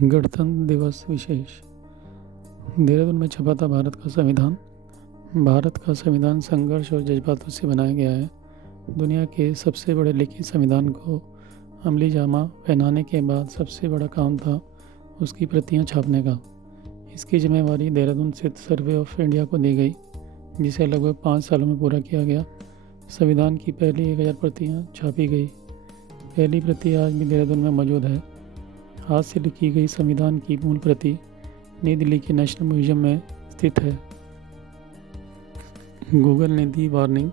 गणतंत्र दिवस विशेष। देहरादून में छपा था भारत का संविधान। भारत का संविधान संघर्ष और जज्बातों से बनाया गया है। दुनिया के सबसे बड़े लिखित संविधान को अमली जामा पहनाने के बाद सबसे बड़ा काम था उसकी प्रतियां छापने का। इसकी जिम्मेवारी देहरादून स्थित सर्वे ऑफ इंडिया को दी गई, जिसे लगभग 5 सालों में पूरा किया गया। संविधान की पहली 1000 प्रतियां छापी गई। पहली प्रति आज भी देहरादून में मौजूद है। हाथ से लिखी गई संविधान की मूल प्रति नई दिल्ली के नेशनल म्यूजियम में स्थित है। गूगल ने दी वार्निंग,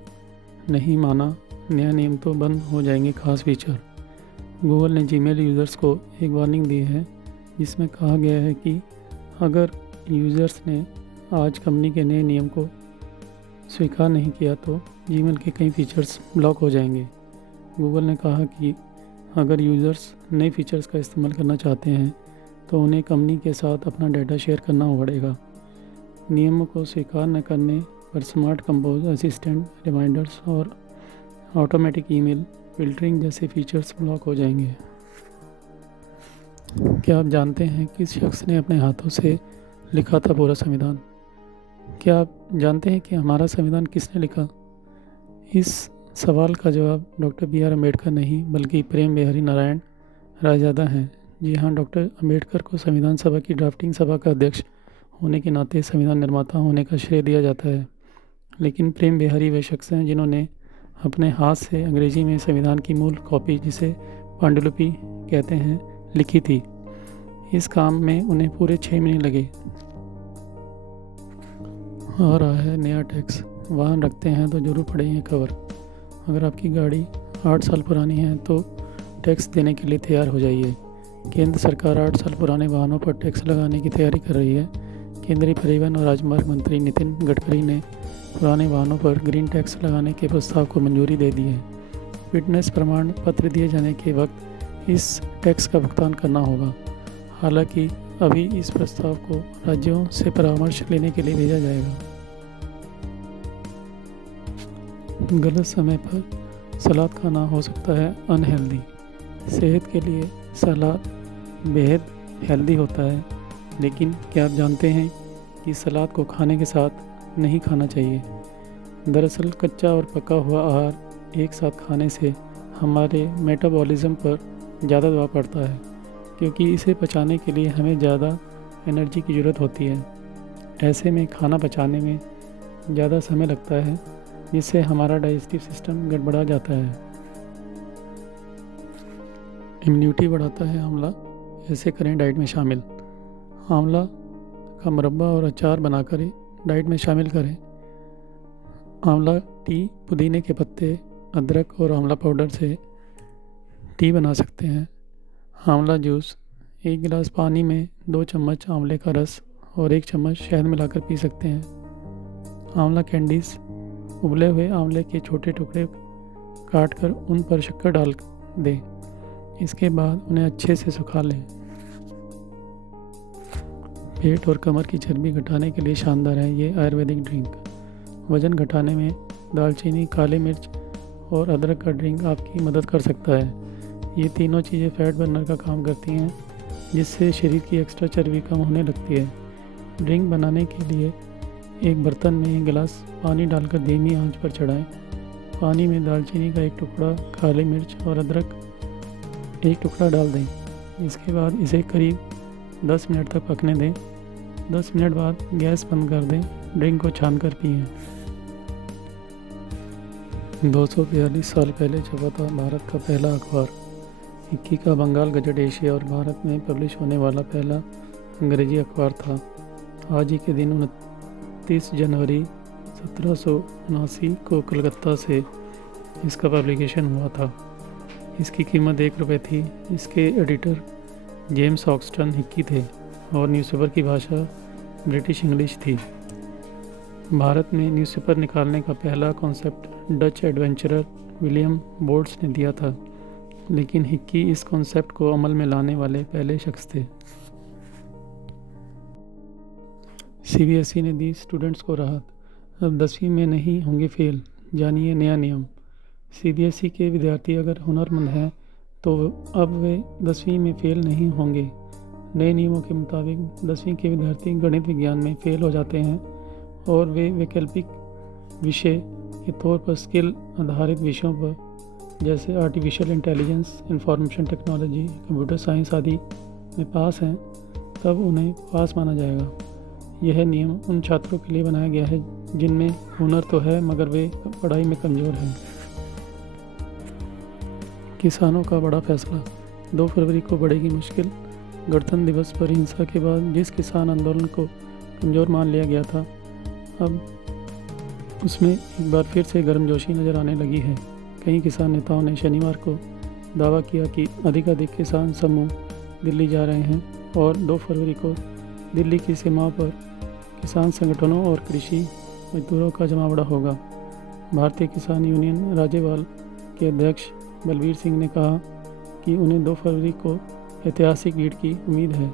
नहीं माना नया नियम तो बंद हो जाएंगे खास फीचर। गूगल ने जीमेल यूज़र्स को एक वार्निंग दी है, जिसमें कहा गया है कि अगर यूज़र्स ने आज कंपनी के नए नियम को स्वीकार नहीं किया तो जीमेल के कई फीचर्स ब्लॉक हो जाएंगे। गूगल ने कहा कि अगर यूज़र्स नए फीचर्स का इस्तेमाल करना चाहते हैं तो उन्हें कंपनी के साथ अपना डाटा शेयर करना पड़ेगा। नियमों को स्वीकार न करने पर स्मार्ट कंपोज असिस्टेंट, रिमाइंडर्स और ऑटोमेटिक ईमेल फिल्टरिंग जैसे फीचर्स ब्लॉक हो जाएंगे। क्या आप जानते हैं किस शख्स ने अपने हाथों से लिखा था पूरा संविधान? क्या आप जानते हैं कि हमारा संविधान किसने लिखा? इस सवाल का जवाब डॉक्टर बी आर अम्बेडकर नहीं बल्कि प्रेम बिहारी नारायण रायजादा हैं। जी हाँ, डॉक्टर अम्बेडकर को संविधान सभा की ड्राफ्टिंग सभा का अध्यक्ष होने के नाते संविधान निर्माता होने का श्रेय दिया जाता है, लेकिन प्रेम बिहारी वे शख्स हैं जिन्होंने अपने हाथ से अंग्रेजी में संविधान की मूल कॉपी, जिसे पांडुलिपि कहते हैं, लिखी थी। इस काम में उन्हें पूरे 6 महीने लगे। आ रहा है नया टैक्स, वाहन रखते हैं तो जरूर पड़ेंगे कवर। अगर आपकी गाड़ी 8 साल पुरानी है तो टैक्स देने के लिए तैयार हो जाइए। केंद्र सरकार 8 साल पुराने वाहनों पर टैक्स लगाने की तैयारी कर रही है। केंद्रीय परिवहन और राजमार्ग मंत्री नितिन गडकरी ने पुराने वाहनों पर ग्रीन टैक्स लगाने के प्रस्ताव को मंजूरी दे दी है। फिटनेस प्रमाण पत्र दिए जाने के वक्त इस टैक्स का भुगतान करना होगा। हालांकि अभी इस प्रस्ताव को राज्यों से परामर्श लेने के लिए भेजा जाएगा। गलत समय पर सलाद खाना हो सकता है अनहेल्दी। सेहत के लिए सलाद बेहद हेल्दी होता है, लेकिन क्या आप जानते हैं कि सलाद को खाने के साथ नहीं खाना चाहिए? दरअसल कच्चा और पका हुआ आहार एक साथ खाने से हमारे मेटाबॉलिज्म पर ज़्यादा दबाव पड़ता है, क्योंकि इसे पचाने के लिए हमें ज़्यादा एनर्जी की ज़रूरत होती है। ऐसे में खाना पचाने में ज़्यादा समय लगता है, जिससे हमारा डाइजेस्टिव सिस्टम गड़बड़ा जाता है। इम्यूनिटी बढ़ाता है आंवला, ऐसे करें डाइट में शामिल। आंवला का मुरब्बा और अचार बनाकर डाइट में शामिल करें। आंवला टी, पुदीने के पत्ते, अदरक और आंवला पाउडर से टी बना सकते हैं। आंवला जूस, 1 गिलास पानी में 2 चम्मच आंवले का रस और 1 चम्मच शहद मिलाकर पी सकते हैं। आंवला कैंडीज़, उबले हुए आंवले के छोटे टुकड़े काटकर उन पर शक्कर डाल दें। इसके बाद उन्हें अच्छे से सुखा लें। पेट और कमर की चर्बी घटाने के लिए शानदार है ये आयुर्वेदिक ड्रिंक। वज़न घटाने में दालचीनी, काली मिर्च और अदरक का ड्रिंक आपकी मदद कर सकता है। ये तीनों चीज़ें फैट बर्नर का काम करती हैं, जिससे शरीर की एक्स्ट्रा चर्बी कम होने लगती है। ड्रिंक बनाने के लिए एक बर्तन में 1 गिलास पानी डालकर धीमी आंच पर चढ़ाएं। पानी में दालचीनी का 1 टुकड़ा, काली मिर्च और अदरक 1 टुकड़ा डाल दें। इसके बाद इसे करीब 10 मिनट तक पकने दें। 10 मिनट बाद गैस बंद कर दें। ड्रिंक को छानकर पिएं। 242 साल पहले छपा था भारत का पहला अखबार। इक्की का बंगाल गजट एशिया और भारत में पब्लिश होने वाला पहला अंग्रेजी अखबार था। आज ही के दिन 29 जनवरी 1779 को कलकत्ता से इसका पब्लिकेशन हुआ था। इसकी कीमत 1 रुपये थी। इसके एडिटर जेम्स ऑक्सटन हिक्की थे और न्यूज़पेपर की भाषा ब्रिटिश इंग्लिश थी। भारत में न्यूज़पेपर निकालने का पहला concept Dutch adventurer William boards ने दिया था, लेकिन हिक्की इस कॉन्सेप्ट को अमल में लाने वाले पहले शख्स थे। सीबीएसई ने दी स्टूडेंट्स को राहत, अब 10वीं में नहीं होंगे फेल। जानिए नया नियम। सीबीएसई के विद्यार्थी अगर हुनरमंद हैं तो अब वे 10वीं में फेल नहीं होंगे। नए नियमों के मुताबिक 10वीं के विद्यार्थी गणित विज्ञान में फेल हो जाते हैं और वे वैकल्पिक विषय के तौर पर स्किल आधारित विषयों पर जैसे artificial intelligence, information technology, computer science आदि में पास हैं, तब उन्हें पास माना जाएगा। यह नियम उन छात्रों के लिए बनाया गया है जिनमें हुनर तो है मगर वे पढ़ाई में कमज़ोर हैं। किसानों का बड़ा फैसला, 2 फरवरी को बढ़ेगी मुश्किल। गणतंत्र दिवस पर हिंसा के बाद जिस किसान आंदोलन को कमज़ोर मान लिया गया था, अब उसमें एक बार फिर से गर्मजोशी नज़र आने लगी है। कई किसान नेताओं ने शनिवार को दावा किया कि अधिक किसान समूह दिल्ली जा रहे हैं और 2 फरवरी को दिल्ली की सीमाओं पर किसान संगठनों और कृषि मजदूरों का जमावड़ा होगा। भारतीय किसान यूनियन राज्यपाल के अध्यक्ष बलबीर सिंह ने कहा कि उन्हें 2 फरवरी को ऐतिहासिक भीड़ की उम्मीद है।